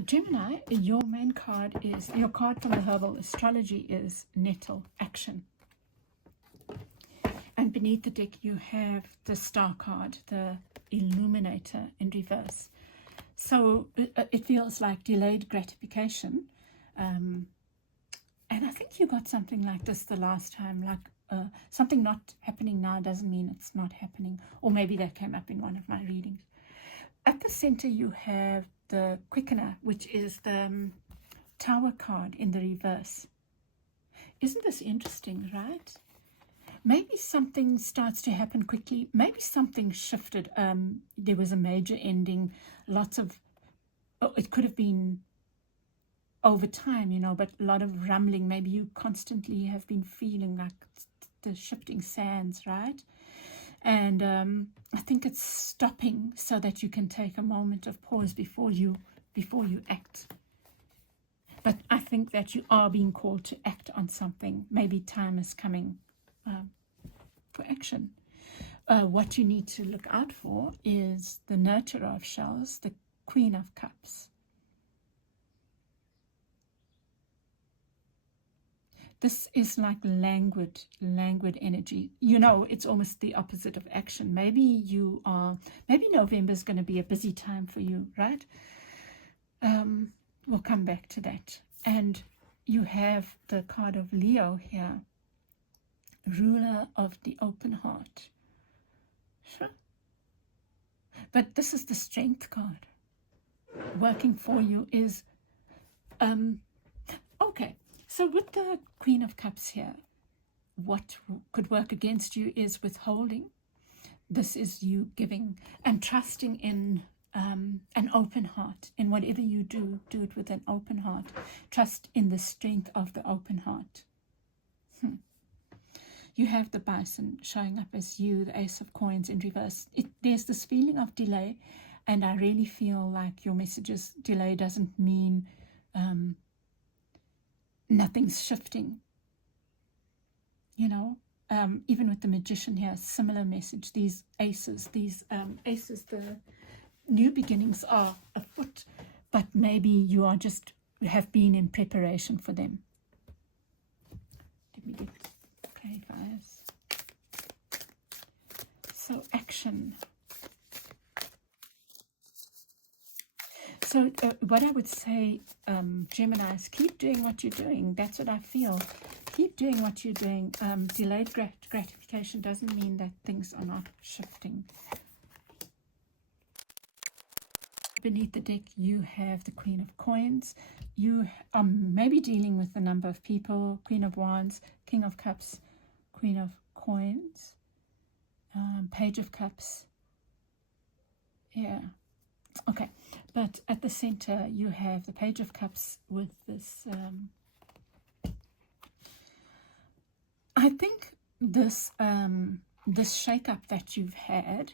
Gemini, your main card is, your card from the herbal astrology is nettle, action. And beneath the deck you have the star card, the illuminator in reverse. So it feels like delayed gratification. And I think you got something like this the last time, like something not happening now doesn't mean it's not happening. Or maybe that came up in one of my readings. At the center you have the quickener, which is the tower card in the reverse. Isn't this interesting, right? Maybe something starts to happen quickly. Maybe something shifted. There was a major ending. Lots of, it could have been over time, you know, but a lot of rumbling. Maybe you constantly have been feeling like the shifting sands, right? And I think it's stopping so that you can take a moment of pause before you act. But I think that you are being called to act on something. Maybe time is coming for action. What you need to look out for is the nurturer of shells, the Queen of Cups. This is like languid energy. You know, it's almost the opposite of action. Maybe November is going to be a busy time for you, right? We'll come back to that. And you have the card of Leo here, ruler of the open heart. Sure. But this is the strength card. Working for you is, okay. So with the Queen of Cups here, what could work against you is withholding. This is you giving and trusting in an open heart. In whatever you do, do it with an open heart. Trust in the strength of the open heart. You have the bison showing up as you, the Ace of Coins in reverse. There's this feeling of delay, and I really feel like your messages delay doesn't mean nothing's shifting, you know. Even with the Magician here, similar message. These aces, the new beginnings are afoot, but maybe you are just have been in preparation for them. Let me get clarifiers. So action. So what I would say, Gemini, is keep doing what you're doing. That's what I feel. Keep doing what you're doing. Delayed gratification doesn't mean that things are not shifting. Beneath the deck, you have the Queen of Coins. You are maybe dealing with a number of people. Queen of Wands, King of Cups, Queen of Coins, Page of Cups. Yeah. Okay, but at the center you have the Page of Cups with this. I think this this shake-up that you've had,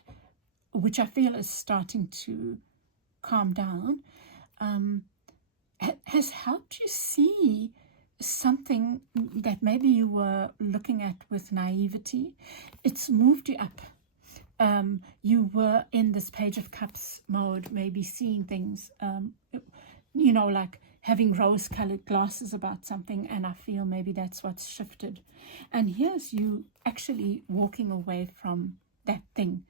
which I feel is starting to calm down, has helped you see something that maybe you were looking at with naivety. It's moved you up. You were in this Page of Cups mode, maybe seeing things, you know, like having rose-colored glasses about something, and I feel maybe that's what's shifted. And here's you actually walking away from that thing.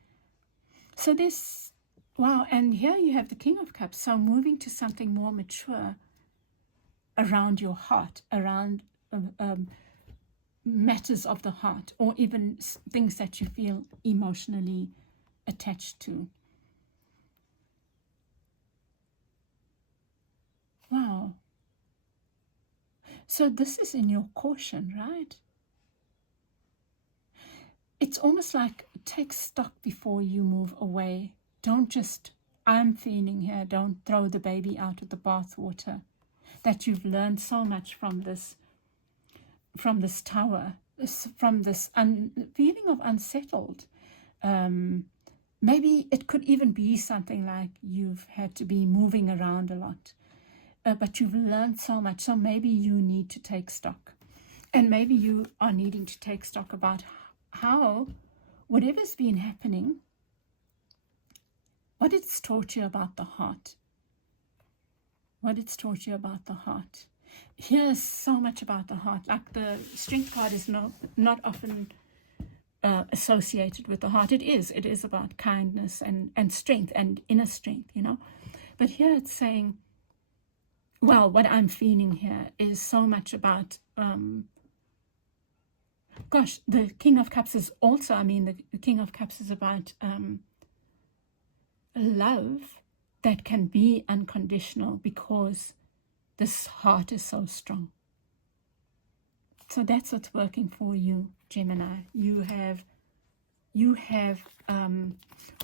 So this, wow, and here you have the King of Cups, so moving to something more mature around your heart, around matters of the heart, or even things that you feel emotionally attached to. Wow. So this is in your caution, right? It's almost like take stock before you move away. Don't just, I'm feeling here, don't throw the baby out with the bathwater. That you've learned so much from this tower, from this feeling of unsettled. Maybe it could even be something like you've had to be moving around a lot, but you've learned so much, so maybe you need to take stock. And maybe you are needing to take stock about how whatever's been happening, what it's taught you about the heart. what it's taught you about the heart. Here's so much about the heart. Like the strength card is not often associated with the heart. It is about kindness and strength and inner strength, you know. But here it's saying, well, what I'm feeling here is so much about, gosh, the King of Cups is also, I mean, the King of Cups is about love that can be unconditional because this heart is so strong. So that's what's working for you, Gemini. You have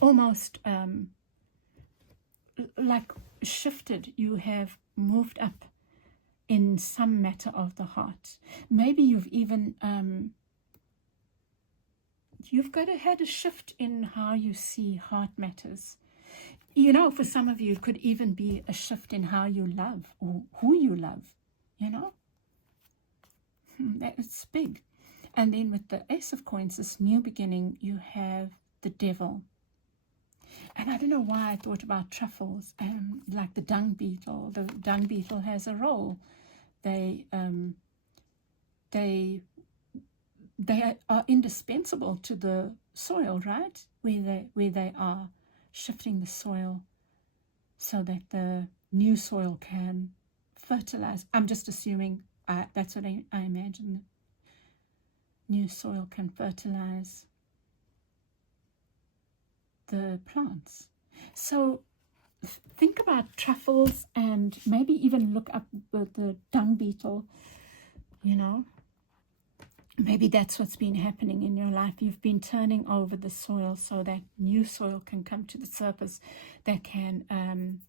almost like shifted. You have moved up in some matter of the heart. Maybe you've even you've had a shift in how you see heart matters. You know, for some of you, it could even be a shift in how you love or who you love, you know. That's big. And then with the Ace of Coins, this new beginning, you have the Devil. And I don't know why I thought about truffles, like the dung beetle. The dung beetle has a role. They are indispensable to the soil, right? Where they are shifting the soil so that the new soil can fertilize. I'm just assuming that's what I imagine. New soil can fertilize the plants. So think about truffles and maybe even look up the dung beetle, you know. Maybe that's what's been happening in your life. You've been turning over the soil so that new soil can come to the surface, that can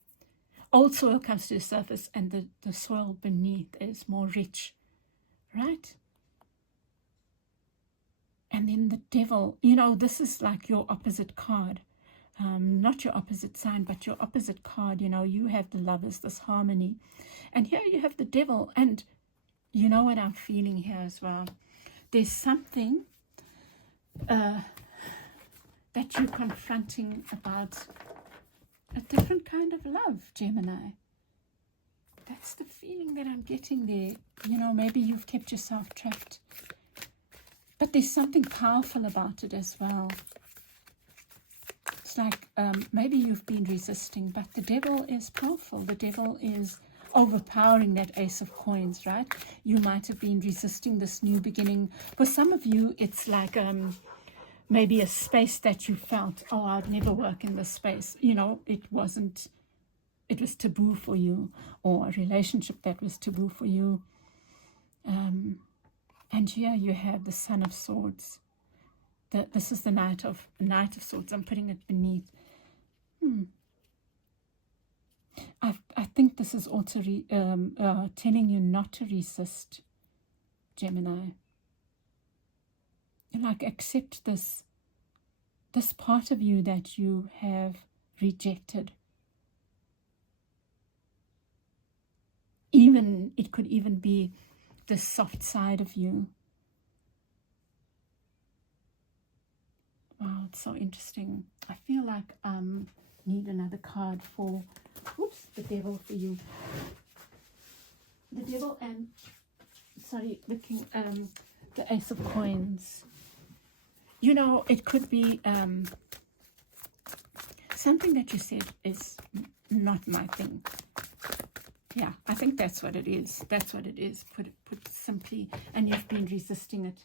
old soil comes to the surface and the soil beneath is more rich, right? And then the Devil, you know, this is like your opposite card. Not your opposite sign, but your opposite card. You know, you have the Lovers, this harmony. And here you have the Devil. And you know what I'm feeling here as well? There's something that you're confronting about a different kind of love, Gemini. That's the feeling that I'm getting there. You know, maybe you've kept yourself trapped. But there's something powerful about it as well. It's like maybe you've been resisting, but the Devil is powerful. The Devil is overpowering that Ace of Coins, right? You might have been resisting this new beginning. For some of you, it's like maybe a space that you felt, oh, I'd never work in this space. You know, it was taboo for you, or a relationship that was taboo for you. And here you have the Son of Swords. This is the Knight of Swords. I'm putting it beneath. I think this is also telling you not to resist, Gemini. Like, accept this part of you that you have rejected. It could even be the soft side of you. Wow, it's so interesting. I feel like need another card for the Devil for you. The Devil and the Ace of Coins. You know, it could be something that you said is not my thing. Yeah, I think that's what it is. That's what it is, put simply. And you've been resisting it.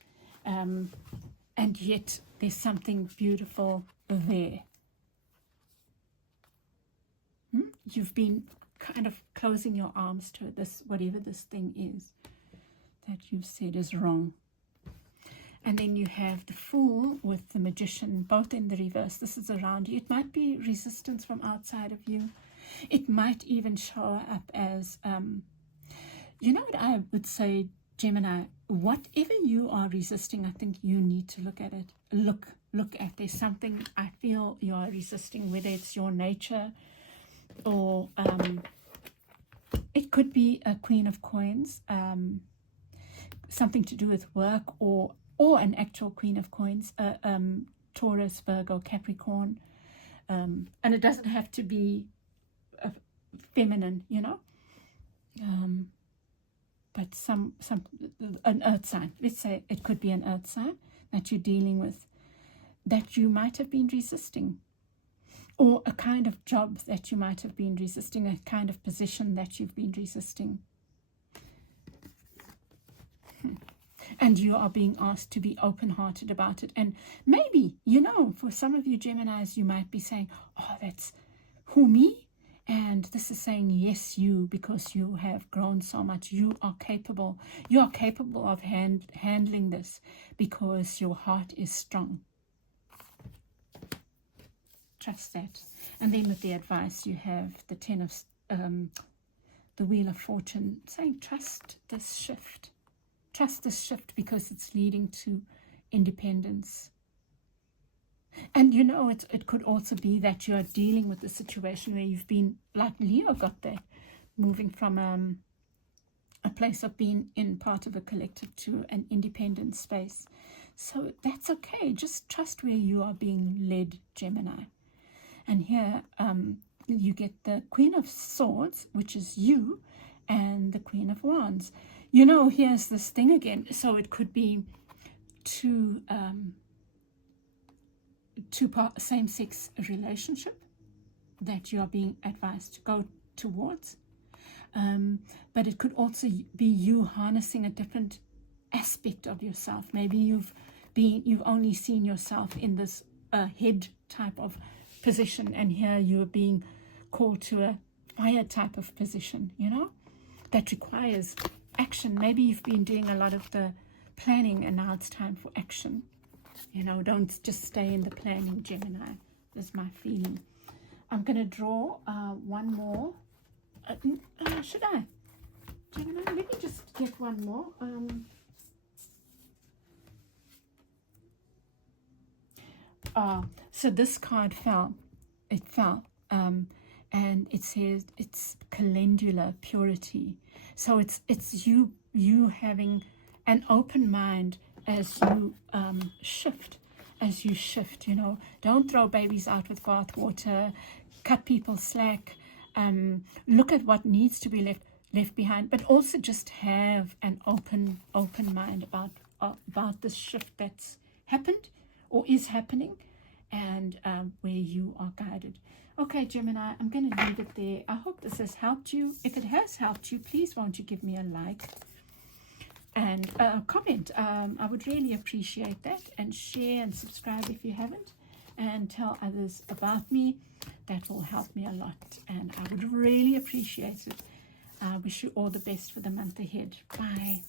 And yet there's something beautiful there. You've been kind of closing your arms to this, whatever this thing is that you've said is wrong. And then you have the Fool with the Magician, both in the reverse. This is around you. It might be resistance from outside of you. It might even show up as, you know what I would say, Gemini, whatever you are resisting, I think you need to look at it. Look at, there's something I feel you are resisting, whether it's your nature or it could be a Queen of Coins, something to do with work, or an actual Queen of Coins, Taurus, Virgo, Capricorn, and it doesn't have to be feminine, you know. but an earth sign. Let's say it could be an earth sign that you're dealing with, that you might have been resisting, or a kind of job that you might have been resisting, a kind of position that you've been resisting. And you are being asked to be open-hearted about it. And maybe, for some of you Geminis, you might be saying, oh, that's who, me? And this is saying, yes, you, because you have grown so much. You are capable. You are capable of handling this because your heart is strong. Trust that. And then with the advice, you have the 10 of the Wheel of Fortune saying, trust this shift. Trust this shift because it's leading to independence. And it could also be that you are dealing with a situation where you've been, like Leo got that, moving from a place of being in part of a collective to an independent space. So that's okay. Just trust where you are being led, Gemini. And here you get the Queen of Swords, which is you, and the Queen of Wands. Here's this thing again. So it could be two same-sex relationship that you are being advised to go towards. But it could also be you harnessing a different aspect of yourself. Maybe you've only seen yourself in this head type of position, and here you're being called to a fire type of position, that requires action. Maybe you've been doing a lot of the planning and now it's time for action. Don't just stay in the planning, Gemini. That's my feeling. I'm going to draw one more. Should I? Gemini, let me just get one more. So this card fell. It fell. And it says it's calendula purity. So it's you having an open mind as you shift. Don't throw babies out with bathwater, cut people slack, look at what needs to be left behind, but also just have an open mind about this shift that's happened or is happening, and where you are guided. Okay, Gemini, I'm going to leave it there. I hope this has helped you. If it has helped you, please won't you give me a like and comment. I would really appreciate that. And share and subscribe if you haven't. And tell others about me. That will help me a lot. And I would really appreciate it. I wish you all the best for the month ahead. Bye.